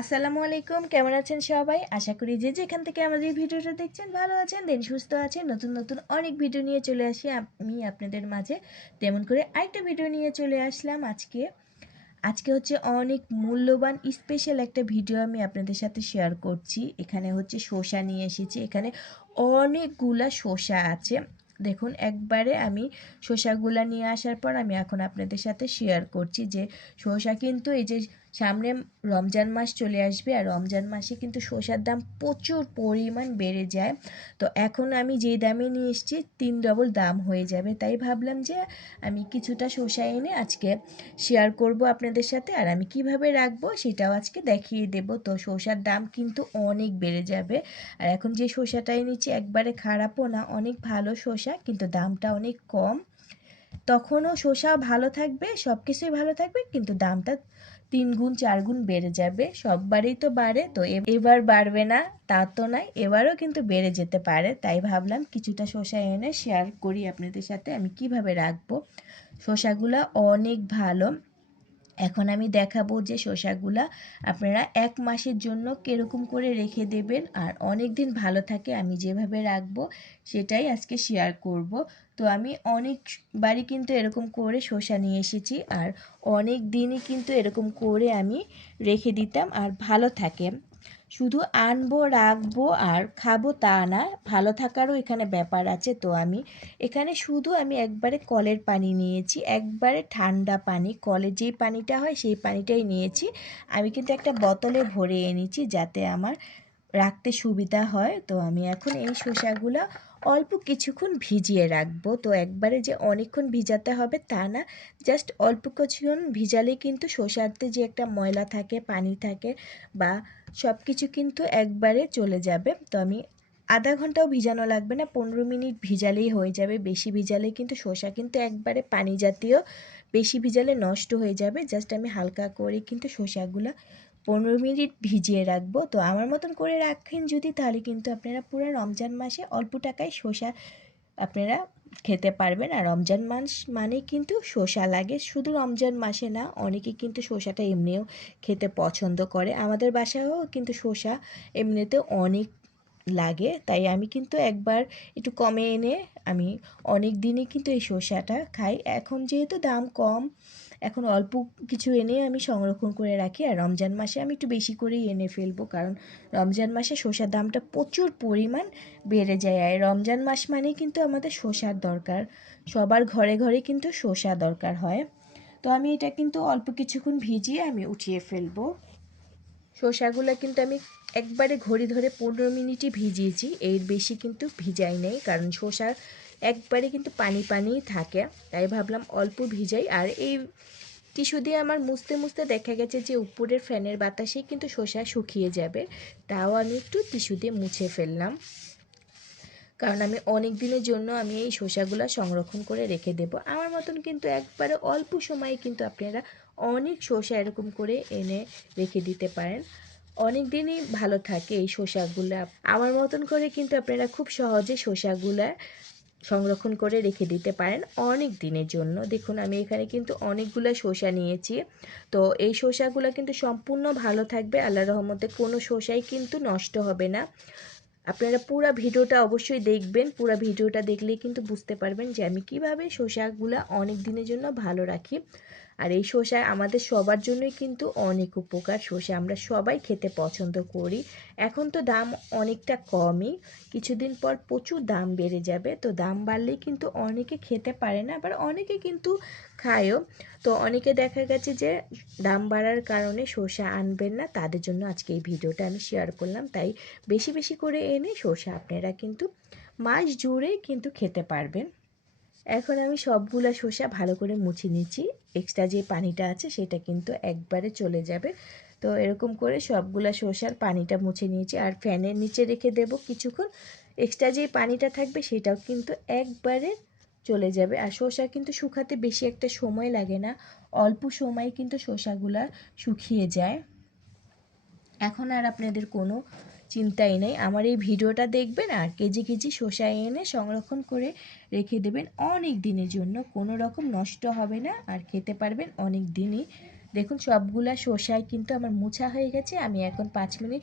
আসসালামু আলাইকুম, কেমন আছেন সবাই? আশা করি যে যেখান থেকে আমাদের ভিডিওটা দেখছেন ভালো আছেন, দেন সুস্থ আছেন, নতুন নতুন অনেক ভিডিও নিয়ে চলে আসি আমি আপনাদের মাঝে। তেমন করে আরেকটা ভিডিও নিয়ে চলে আসলাম আজকে। আজকে হচ্ছে অনেক মূল্যবান স্পেশাল একটা ভিডিও আমি আপনাদের সাথে শেয়ার করছি। এখানে হচ্ছে শসা নিয়ে এসেছি, এখানে অনেকগুলা শসা আছে। দেখুন, একবারে আমি শসাগুলা নিয়ে আসার পর আমি এখন আপনাদের সাথে শেয়ার করছি যে শসা কিন্তু এই যে সামনে রমজান মাস চলে আসবে আর রমজান মাসে কিন্তু শসার দাম প্রচুর পরিমাণ বেড়ে যায়। তো এখন আমি যেই দামে নিয়ে এসেছি, তিন ডবল দাম হয়ে যাবে। তাই ভাবলাম যে আমি কিছুটা শসা এনে আজকে শেয়ার করব আপনাদের সাথে আর আমি কীভাবে রাখব সেটাও আজকে দেখিয়ে দেব। তো শসার দাম কিন্তু অনেক বেড়ে যাবে। আর এখন যে শসাটা এনেছি একবারে খারাপও না, অনেক ভালো শসা কিন্তু দামটা অনেক কম। তখনও শসা ভালো থাকবে সব কিছুই ভালো থাকবে, কিন্তু দামটা তিন গুণ চার গুণ বেড়ে যাবে। সববারই তো বাড়ে, তো এবার বাড়বে না, তা তো নয়, এবারও কিন্তু বেড়ে যেতে পারে। তাই ভাবলাম কিছুটা শসা এনে শেয়ার করি আপনাদের সাথে। আমি কীভাবে রাখব? শসাগুলো অনেক ভালো। এখন আমি দেখাবো যে শসাগুলা আপনারা এক মাসের জন্য কীরকম করে রেখে দেবেন আর অনেক দিন ভালো থাকে আমি যেভাবে রাখব সেটাই আজকে শেয়ার করব। তো আমি অনেক বাড়ি কিন্তু এরকম করে শসা নিয়ে এসেছি আর অনেক দিনই কিন্তু এরকম করে আমি রেখে দিতাম আর ভালো থাকে। শুধু আনব, রাখব আর খাব তা না, ভালো থাকারও এখানে ব্যাপার আছে। তো আমি এখানে শুধু আমি একবারে কলের পানি নিয়েছি, একবারে ঠান্ডা পানি কলের যেই পানিটা হয় সেই পানিটাই নিয়েছি। আমি কিন্তু একটা বোতলে ভরে এনেছি যাতে আমার রাখতে সুবিধা হয়। তো আমি এখন এই শসাগুলো অল্প কিছুক্ষণ ভিজিয়ে রাখব। তো একবারে যে অনেকক্ষণ ভিজাতে হবে তা না, জাস্ট অল্প কিছুক্ষণ ভিজালে কিন্তু শসাতে যে একটা ময়লা থাকে, পানি থাকে বা সব কিছু কিন্তু একবারে চলে যাবে। তো আমি আধা ঘন্টাও ভিজানো লাগবে না, পনেরো মিনিট ভিজালেই হয়ে যাবে। বেশি ভিজালে কিন্তু শসা কিন্তু একবারে পানি জাতীয়, বেশি ভিজালে নষ্ট হয়ে যাবে। জাস্ট আমি হালকা করে কিন্তু শসাগুলো পনেরো মিনিট ভিজিয়ে রাখব। তো আমার মতন করে রাখেন যদি, তাহলে কিন্তু আপনারা পুরো রমজান মাসে অল্প টাকায় শসা আপনারা খেতে পারবেন। আর রমজান মাস মানে কিন্তু শসা লাগে। শুধু রমজান মাসে না, অনেকে কিন্তু শসাটা এমনিও খেতে পছন্দ করে। আমাদের বাসায়ও কিন্তু শসা এমনিতে অনেক লাগে, তাই আমি কিন্তু একবার একটু কমে এনে আমি অনেক দিনই কিন্তু এই শসাটা খাই। এখন যেহেতু দাম কম, এখন অল্প কিছু এনে আমি সংরক্ষণ করে রাখি আর রমজান মাসে আমি একটু বেশি করেই এনে ফেলব কারণ রমজান মাসে শসার দামটা প্রচুর পরিমাণ বেড়ে যায় আর রমজান মাস মানেই কিন্তু আমাদের শসার দরকার। সবার ঘরে ঘরে কিন্তু শসা দরকার হয়। তো আমি এটা কিন্তু অল্প কিছুক্ষণ ভিজিয়ে আমি উঠিয়ে ফেলব। শসাগুলো কিন্তু আমি একবারে ঘড়ি ধরে পনেরো মিনিটই ভিজিয়েছি। এর বেশি কিন্তু ভিজাই নেই, কারণ শসা একবারে কিন্তু পানি পানিই থাকে। তাই ভাবলাম অল্প ভিজাই। আর এই টিস্যু দিয়ে আমার মুছতে মুছতে দেখা গেছে যে উপরের ফ্যানের বাতাসেই কিন্তু শসা শুকিয়ে যাবে। তাও আমি একটু টিস্যু দিয়ে মুছে ফেললাম। কারণ আমি অনেক দিনের জন্য আমি এই শসাগুলো সংরক্ষণ করে রেখে দেব। আমার মতন কিন্তু একবারে অল্প সময়ে কিন্তু আপনারা অনেক শসা এরকম করে এনে রেখে দিতে পারেন। অনেক দিনই ভালো থাকে এই শসাগুলো। আমার মতন করে কিন্তু আপনারা খুব সহজে শসাগুলা সংরক্ষণ করে রেখে দিতে পারেন অনেক দিনের জন্য। দেখুন, আমি এখানে কিন্তু অনেকগুলো শসা নিয়েছি। তো এই শসাগুলো কিন্তু সম্পূর্ণ ভালো থাকবে। আল্লাহ রহমতে কোনো শসাই কিন্তু নষ্ট হবে না। আপনারা পুরো ভিডিওটা অবশ্যই দেখবেন। পুরো ভিডিওটা দেখলে কিন্তু বুঝতে পারবেন যে আমি কীভাবে শসাগুলো অনেক দিনের জন্য ভালো রাখি। আর এই শসা আমাদের সবার জন্যই কিন্তু অনেক উপকার। শসা আমরা সবাই খেতে পছন্দ করি। এখন তো দাম অনেকটা কমই। কিছুদিন পর প্রচুর দাম বেড়ে যাবে। তো দাম বাড়লেই কিন্তু অনেকে খেতে পারে না, আবার অনেকে কিন্তু খায়ও। তো অনেকে দেখা গেছে যে দাম বাড়ার কারণে শসা আনবেন না। তাদের জন্য আজকে এই ভিডিওটা আমি শেয়ার করলাম। তাই বেশি বেশি করে এনে শসা আপনারা কিন্তু মাস জুড়ে কিন্তু খেতে পারবেন। এখন আমি সবগুলা শসা ভালো করে মুছে নিচ্ছি। এক্সট্রা যে পানিটা আছে সেটা কিন্তু একবারে চলে যাবে। তো এরকম করে সবগুলা শসার পানিটা মুছে নিয়েছি আর ফ্যানের নিচে রেখে দেব কিছুক্ষণ। এক্সট্রা যে পানিটা থাকবে সেটাও কিন্তু একবারে চলে যাবে। আর শসা কিন্তু শুকাতে বেশি একটা সময় লাগে না। অল্প সময় কিন্তু শসাগুলা শুকিয়ে যায়। এখন আর আপনাদের কোনো চিন্তাই নেই। আমার এই ভিডিওটা দেখবেন আর কেজি কেজি শসা এনে সংরক্ষণ করে রেখে দেবেন অনেক দিনের জন্য। কোনো রকম নষ্ট হবে না আর খেতে পারবেন অনেক দিনই। দেখুন, সবগুলা শসায় কিন্তু আমার মোছা হয়ে গেছে। আমি এখন পাঁচ মিনিট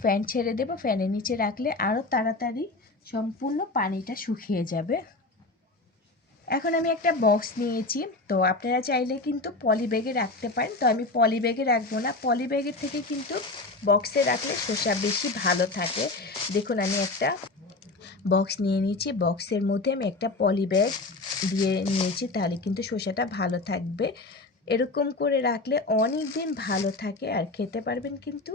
ফ্যান ছেড়ে দেবো। ফ্যানের নিচে রাখলে আরও তাড়াতাড়ি সম্পূর্ণ পানিটা শুকিয়ে যাবে। এখন আমি একটা বক্স নিয়েছি। তো আপনারা চাইলে কিন্তু পলি ব্যাগে রাখতে পারেন। তো আমি পলি ব্যাগে রাখব না। পলি ব্যাগের থেকে কিন্তু বক্সে রাখলে শসা বেশি ভালো থাকে। দেখুন, আমি একটা বক্স নিয়ে নিয়েছি। বক্সের মধ্যে আমি একটা পলি ব্যাগ দিয়ে নিয়েছি। তাহলে কিন্তু শসাটা ভালো থাকবে। এরকম করে রাখলে অনেক দিন ভালো থাকে। আর খেতে পারবেন কিন্তু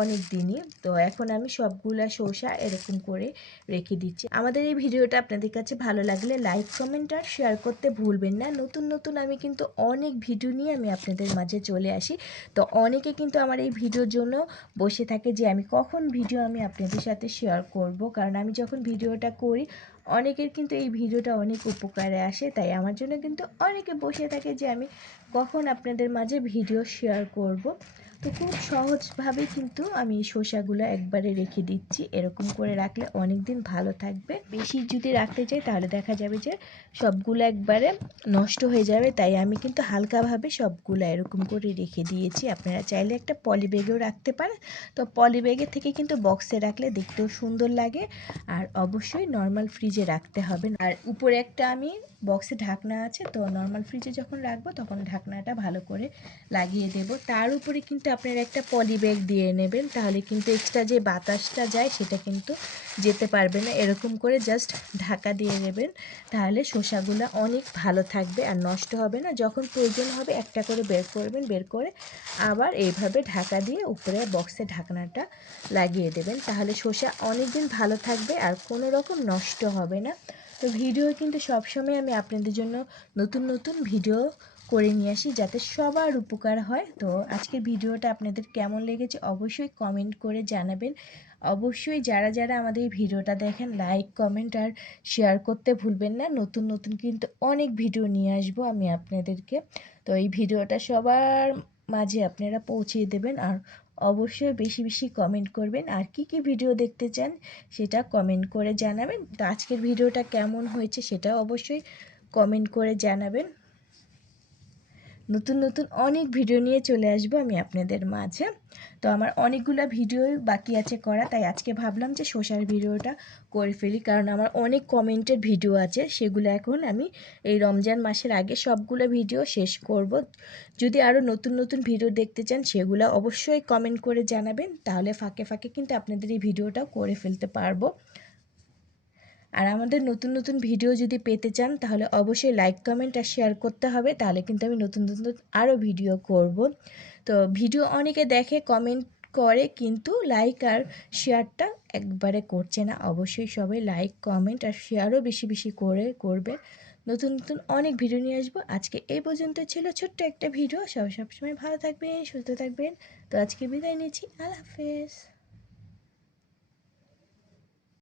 অনেক দিনই। তো এখন আমি সবগুলা শসা এরকম করে রেখে দিচ্ছি। আমাদের এই ভিডিওটা আপনাদের কাছে ভালো লাগলে লাইক, কমেন্ট আর শেয়ার করতে ভুলবেন না। নতুন নতুন আমি কিন্তু অনেক ভিডিও নিয়ে আমি আপনাদের মাঝে চলে আসি। তো অনেকে কিন্তু আমার এই ভিডিওর জন্য বসে থাকে যে আমি কখন ভিডিও আমি আপনাদের সাথে শেয়ার করব। কারণ আমি যখন ভিডিওটা করি, অনেকের কিন্তু এই ভিডিওটা অনেক উপকারে আসে। তাই আমার জন্য কিন্তু অনেকে বসে থাকে যে আমি কখন আপনাদের মাঝে ভিডিও শেয়ার করব। তো খুব সহজভাবে কিন্তু আমি শসাগুলো একবারে রেখে দিচ্ছি। এরকম করে রাখলে অনেক দিন ভালো থাকবে। বেশি যদি রাখতে চাই তাহলে দেখা যাবে যে সবগুলো একবারে নষ্ট হয়ে যাবে। তাই আমি কিন্তু হালকাভাবে সবগুলো এরকম করে রেখে দিয়েছি। আপনারা চাইলে একটা পলি ব্যাগেও রাখতে পারেন। তো পলি ব্যাগের থেকে কিন্তু বক্সে রাখলে দেখতেও সুন্দর লাগে। আর অবশ্যই নর্মাল ফ্রিজে রাখতে হবে। আর উপরে একটা আমি বক্সে ঢাকনা আছে, তো নর্মাল ফ্রিজে যখন রাখব তখন ঢাকনাটা ভালো করে লাগিয়ে দেব। তার উপরে কিন্তু আপনারা একটা পলি ব্যাগ দিয়ে নেবেন, তাহলে কিন্তু এক্সট্রা যে বাতাসটা যায় সেটা কিন্তু যেতে পারবে না। এরকম করে জাস্ট ঢাকা দিয়ে নেবেন, তাহলে শসাগুলো অনেক ভালো থাকবে আর নষ্ট হবে না। যখন প্রয়োজন হবে একটা করে বের করবেন, বের করে আবার এইভাবে ঢাকা দিয়ে উপরে বক্সে ঢাকনাটা লাগিয়ে দেবেন, তাহলে শসা অনেক দিন ভালো থাকবে আর কোনো রকম নষ্ট হবে না। তো ভিডিও কিন্তু সবসময় আমি আপনাদের জন্য নতুন নতুন ভিডিও করে নিয়ে আসি যাতে সবার উপকার হয়। তো আজকের ভিডিওটা আপনাদের কেমন লেগেছে অবশ্যই কমেন্ট করে জানাবেন। অবশ্যই যারা যারা আমাদের ভিডিওটা দেখেন লাইক কমেন্ট আর শেয়ার করতে ভুলবেন না। নতুন নতুন কিন্তু অনেক ভিডিও নিয়ে আসব আমি আপনাদেরকে। তো এই ভিডিওটা সবার মাঝে আপনারা পৌঁছিয়ে দেবেন আর অবশ্যই বেশি বেশি কমেন্ট করবেন। আর কি কি ভিডিও দেখতে চান সেটা কমেন্ট করে জানাবেন। তো আজকের ভিডিওটা কেমন হয়েছে সেটা অবশ্যই কমেন্ট করে জানাবেন। নতুন নতুন অনেক ভিডিও নিয়ে চলে আসব আমি আপনাদের মাঝে। তো আমার অনেকগুলো ভিডিও বাকি আছে করা, তাই আজকে ভাবলাম যে সোশ্যাল ভিডিওটা করে ফেলি, কারণ আমার অনেক কমেন্টের ভিডিও আছে, সেগুলো এখন আমি এই রমজান মাসের আগে সবগুলো ভিডিও শেষ করব। যদি আরও নতুন নতুন ভিডিও দেখতে চান, সেগুলো অবশ্যই কমেন্ট করে জানাবেন, তাহলে ফাঁকে ফাঁকে কিন্তু আপনাদের এই ভিডিওটাও করে ফেলতে পারব। আর আমাদের নতুন নতুন ভিডিও যদি পেতে চান, তাহলে অবশ্যই লাইক কমেন্ট আর শেয়ার করতে হবে। তাহলে কিন্তু আমি নতুন নতুন আরও ভিডিও করব। তো ভিডিও অনেকে দেখে কমেন্ট করে, কিন্তু লাইক আর শেয়ারটা একবারে করছে না। অবশ্যই সবাই লাইক কমেন্ট আর শেয়ারও বেশি বেশি করে করবে। নতুন নতুন অনেক ভিডিও নিয়ে আসব। আজকে এই পর্যন্ত ছিল ছোট্ট একটা ভিডিও সব সবসময় ভালো থাকবেন, সুস্থ থাকবেন। তো আজকে বিদায় নিচ্ছি। আল্লাহ হাফেজ।